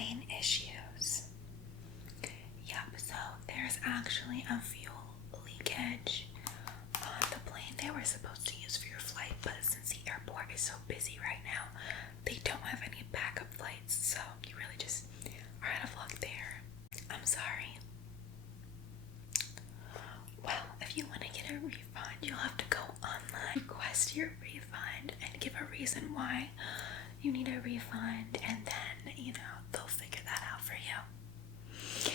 plane issues. Yep, so there's actually a fuel leakage on the plane they were supposed to use for your flight, but since the airport is so busy right now, they don't have any backup flights, so you really just are out of luck there. I'm sorry. Well, if you want to get a refund, you'll have to go online, request your refund, and give a reason why you need a refund, and then, they'll figure that out for you.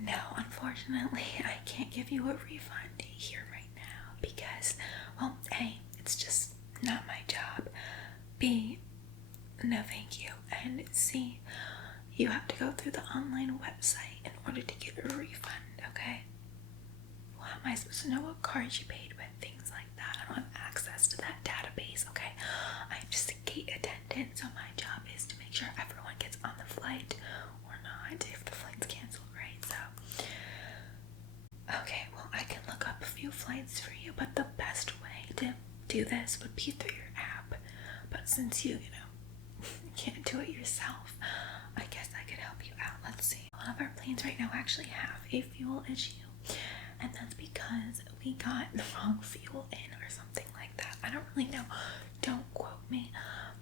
No, unfortunately, I can't give you a refund here right now because, well, A, it's just not my job. B, no thank you. And C, you have to go through the online website in order to get a refund, okay? Well, how am I supposed to know what cards you paid with, things like that? I don't have access to that database, okay? I'm just a gate attendant, so my job is to make sure everyone gets on the flight or not if the flight's canceled, right? So, okay, well, I can look up a few flights for you, but the best way to do this would be through your app. But since you can't do it yourself, I guess I could help you out. Let's see. A lot of our planes right now actually have a fuel issue, and that's because we got the wrong fuel in or something like that. I don't really know. Don't quote me,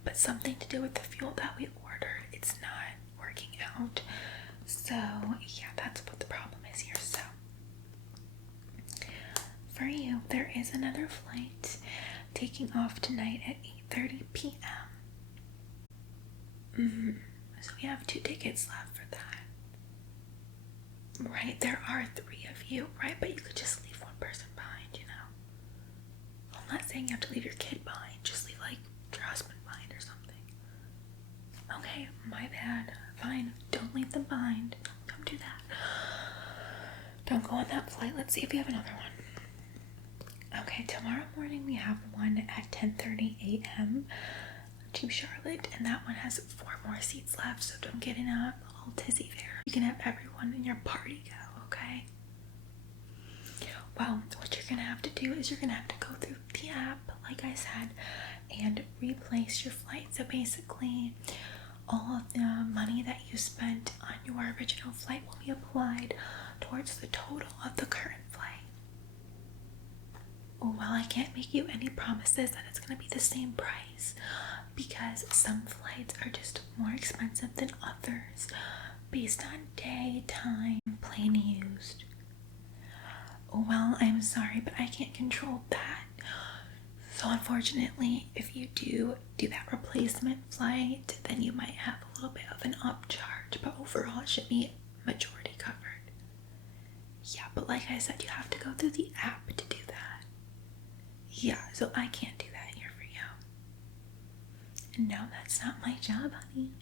but something to do with the fuel that we ordered. It's not working out. So, yeah, that's what the problem is here. So, for you, there is another flight taking off tonight at 8:30 p.m. So we have 2 tickets left for that. Right, there are 3 of you, right? But you could just leave one person behind, I'm not saying you have to leave your kid behind, just leave like your husband behind or something. Okay, my bad. Fine, don't leave them behind. Don't do that. Don't go on that flight. Let's see if we have another one. Okay, tomorrow morning we have one at 10:30 a.m. to Charlotte, and that one has 4 more seats left, so don't get in a little tizzy there. You can have everyone in your party go, okay? Well, what you're gonna have to do is you're gonna have to go through the app, like I said, and replace your flight. So basically, all of the money that you spent on your original flight will be applied towards the total of the current flight. Well, I can't make you any promises that it's going to be the same price because some flights are just more expensive than others based on day, time, plane used. Well, I'm sorry, but I can't control that. So unfortunately, if you do that replacement flight, then you might have a little bit of an upcharge, but overall it should be majority covered. Yeah, but like I said, you have to go through the app to do that. Yeah, so I can't do that here for you. No, that's not my job, honey.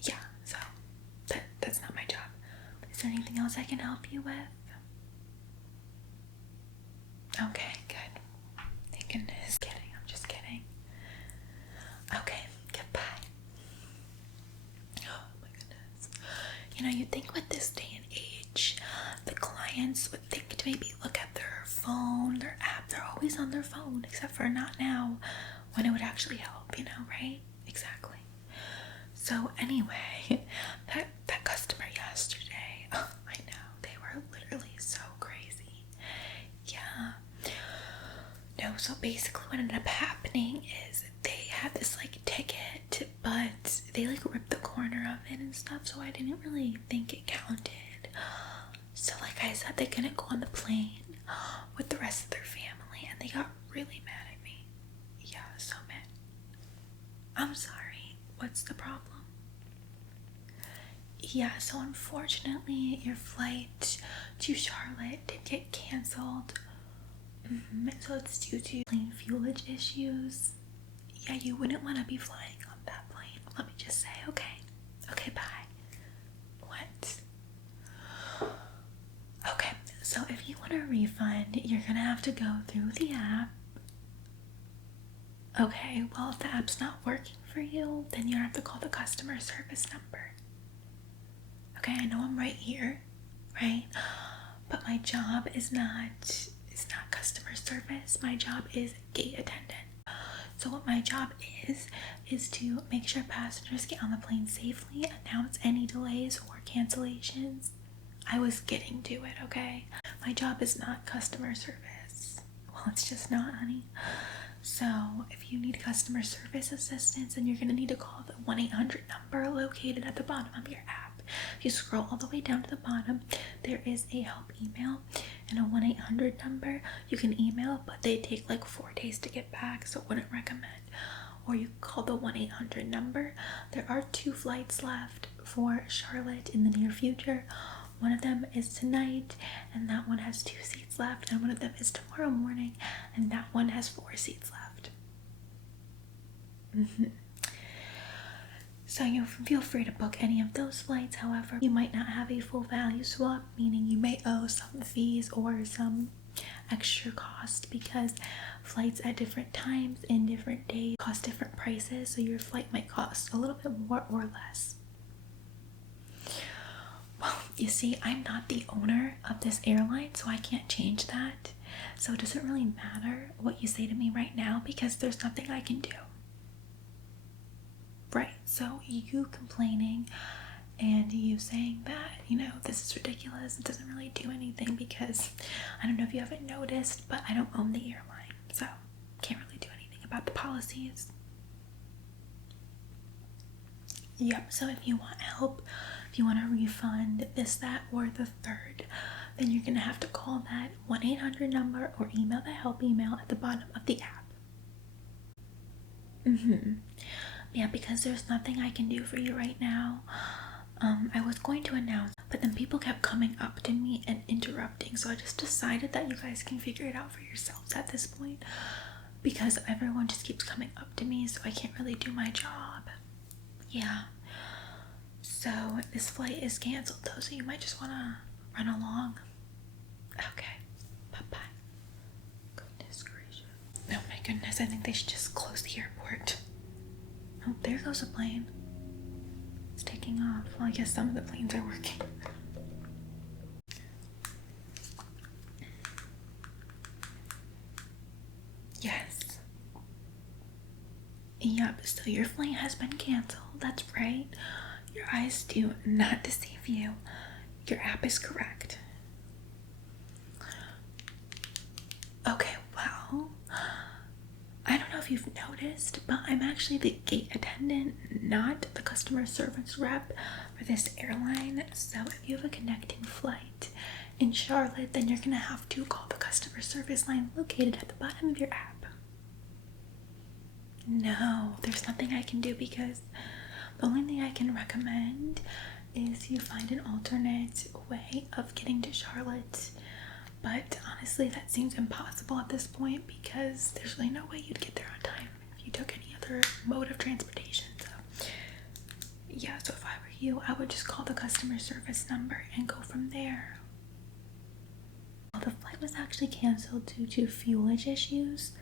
Yeah, so that's not my job. Is there anything else I can help you with? Okay, good. Thank goodness. Kidding, I'm just kidding. Okay, goodbye. Oh my goodness. You'd think with this day and age, the clients would think to maybe look at their phone, their app. They're always on their phone, except for not now, when it would actually help, right? Exactly. So anyway, that customer yesterday, oh, I know, they were literally so crazy. Yeah. No, so basically what ended up happening is they had this ticket, but they ripped the corner of it and stuff, so I didn't really think it counted. So like I said, they couldn't go on the plane with the rest of their family, and they got really mad at me. Yeah, so mad. I'm sorry. What's the problem? Yeah, so unfortunately, your flight to Charlotte did get canceled. So it's due to plane fuelage issues. Yeah, you wouldn't want to be flying on that plane. Let me just say, okay? Okay, bye. What? Okay, so if you want a refund, you're gonna have to go through the app. Okay, well, if the app's not working for you, then you have to call the customer service number. Okay, I know I'm right here, right? But my job is not customer service. My job is gate attendant. So what my job is to make sure passengers get on the plane safely, announce any delays or cancellations. I was getting to it, okay? My job is not customer service. Well, it's just not, honey. So if you need customer service assistance, then you're gonna need to call the 1-800 number located at the bottom of your app. If you scroll all the way down to the bottom, there is a help email and a 1-800 number. You can email, but they take like 4 days to get back, so I wouldn't recommend. Or you call the 1-800 number. There are 2 flights left for Charlotte in the near future. One of them is tonight, and that one has 2 seats left, and one of them is tomorrow morning, and that one has 4 seats left. So you feel free to book any of those flights. However, you might not have a full value swap, meaning you may owe some fees or some extra cost because flights at different times in different days cost different prices, so your flight might cost a little bit more or less. Well, you see, I'm not the owner of this airline, so I can't change that. So it doesn't really matter what you say to me right now because there's nothing I can do. Right, so you complaining and you saying that, this is ridiculous, it doesn't really do anything because I don't know if you haven't noticed, but I don't own the airline, so can't really do anything about the policies. Yep, so if you want help, if you want a refund, this, that, or the third, then you're going to have to call that 1-800 number or email the help email at the bottom of the app. Yeah, because there's nothing I can do for you right now. I was going to announce, but then people kept coming up to me and interrupting, so I just decided that you guys can figure it out for yourselves at this point because everyone just keeps coming up to me, so I can't really do my job. Yeah. So this flight is canceled though, so you might just want to run along. Okay. Bye-bye. Goodness gracious. Oh my goodness, I think they should just close the airport. Oh, there goes a plane. It's taking off. Well, I guess some of the planes are working. Yes. Yep, so your flight has been canceled. That's right. Your eyes do not deceive you. Your app is correct. Okay, well, I don't know if you've noticed, but I'm actually the gate attendant, not the customer service rep for this airline. So if you have a connecting flight in Charlotte, then you're gonna have to call the customer service line located at the bottom of your app. No, there's nothing I can do because the only thing I can recommend is you find an alternate way of getting to Charlotte. But honestly, that seems impossible at this point because there's really no way you'd get there on time if you took any other mode of transportation. So yeah, so if I were you, I would just call the customer service number and go from there. Well, the flight was actually canceled due to fuelage issues.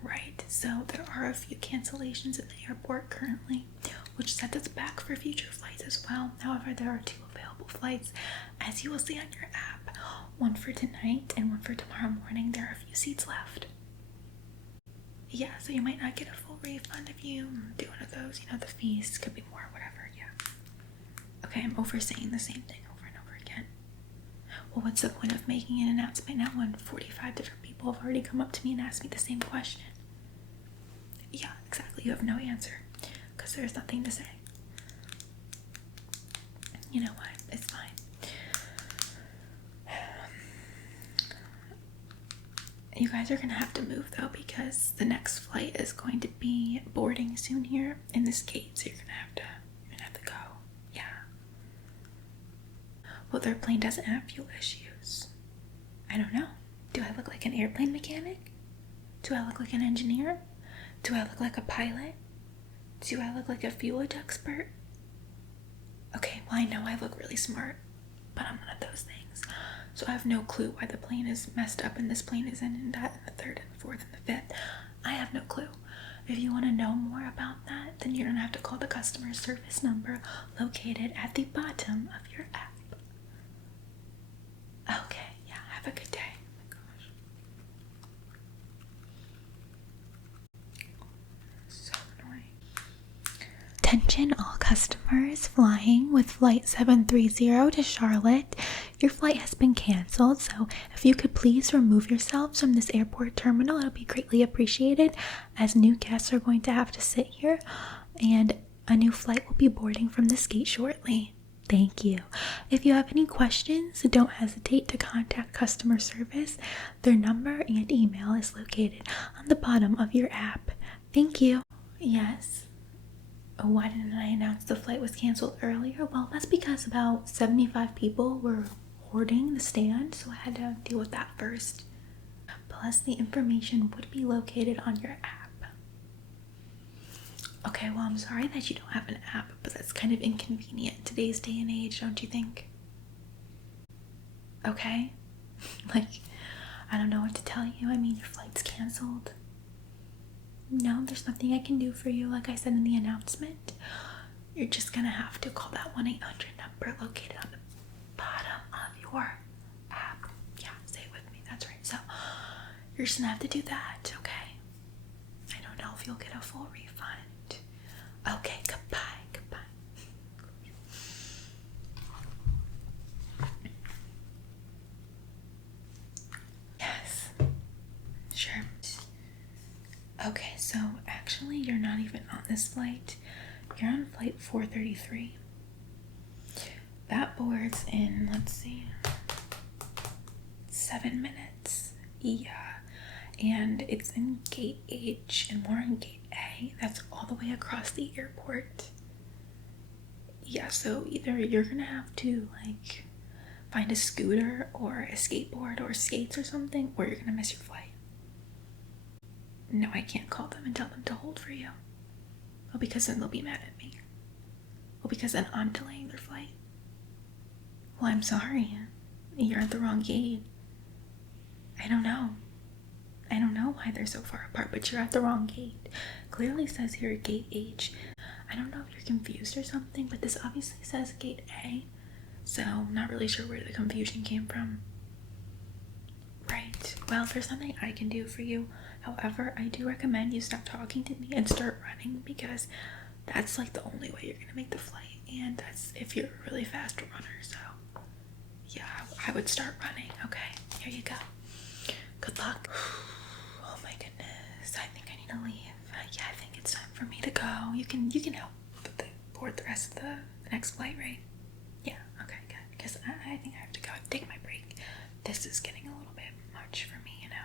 Right, so there are a few cancellations at the airport currently, which sets us back for future flights as well. However, there are 2 available flights, as you will see on your app. One for tonight and one for tomorrow morning. There are a few seats left. Yeah, so you might not get a full refund if you do one of those. The fees could be more, whatever, yeah. Okay, I'm oversaying the same thing over and over again. Well, what's the point of making an announcement now when 45 different people have already come up to me and asked me the same question? Yeah, exactly. You have no answer because there's nothing to say. You know what? It's fine. You guys are gonna have to move though because the next flight is going to be boarding soon here in this gate, so you're gonna have to go. Yeah. Well, their plane doesn't have fuel issues. I don't know. Do I look like an airplane mechanic? Do I look like an engineer? Do I look like a pilot? Do I look like a fuelage expert? Okay, well, I know I look really smart, but I'm none of those things. So I have no clue why the plane is messed up and this plane is in that and the third and the fourth and the fifth. I have no clue. If you want to know more about that, then you're going to have to call the customer service number located at the bottom of your app. Okay, yeah, have a good day. Oh my gosh. Attention all customers flying with flight 730 to Charlotte. Your flight has been canceled, so if you could please remove yourselves from this airport terminal, it'll be greatly appreciated, as new guests are going to have to sit here, and a new flight will be boarding from this gate shortly. Thank you. If you have any questions, don't hesitate to contact customer service. Their number and email is located on the bottom of your app. Thank you. Yes. Why didn't I announce the flight was canceled earlier? Well, that's because about 75 people were hoarding the stand, so I had to deal with that first. Plus, the information would be located on your app. Okay, well, I'm sorry that you don't have an app, but that's kind of inconvenient in today's day and age, don't you think? Okay? Like, I don't know what to tell you. I mean, your flight's canceled. No, there's nothing I can do for you. Like I said in the announcement, you're just gonna have to call that 1-800 number located on the bottom of your app. Yeah, say it with me. That's right. So, you're just gonna have to do that, okay? I don't know if you'll get a full refund. Okay, goodbye. Yes. Sure. Okay, so actually you're not even on this flight. You're on flight 433. That boards in, let's see, 7 minutes. Yeah. And it's in gate H and we're in gate A. That's all the way across the airport. Yeah, so either you're gonna have to like find a scooter or a skateboard or skates or something, or you're gonna miss your flight. No, I can't call them and tell them to hold for you. Well, because then they'll be mad at me. Well, because then I'm delaying their flight. Well, I'm sorry. You're at the wrong gate. I don't know why they're so far apart, but you're at the wrong gate. Clearly says here gate H. I don't know if you're confused or something, but this obviously says gate A. So I'm not really sure where the confusion came from. Right. Well, there's nothing I can do for you. However, I do recommend you stop talking to me and start running, because that's like the only way you're gonna make the flight, and that's if you're a really fast runner. So yeah, I would start running. Okay, here you go. Good luck. Oh my goodness, I think I need to leave. Yeah, I think it's time for me to go. You can help board the rest of the next flight, right? Yeah, okay, good. Because I think I have to go take my break. This is getting a little bit much for me, you know.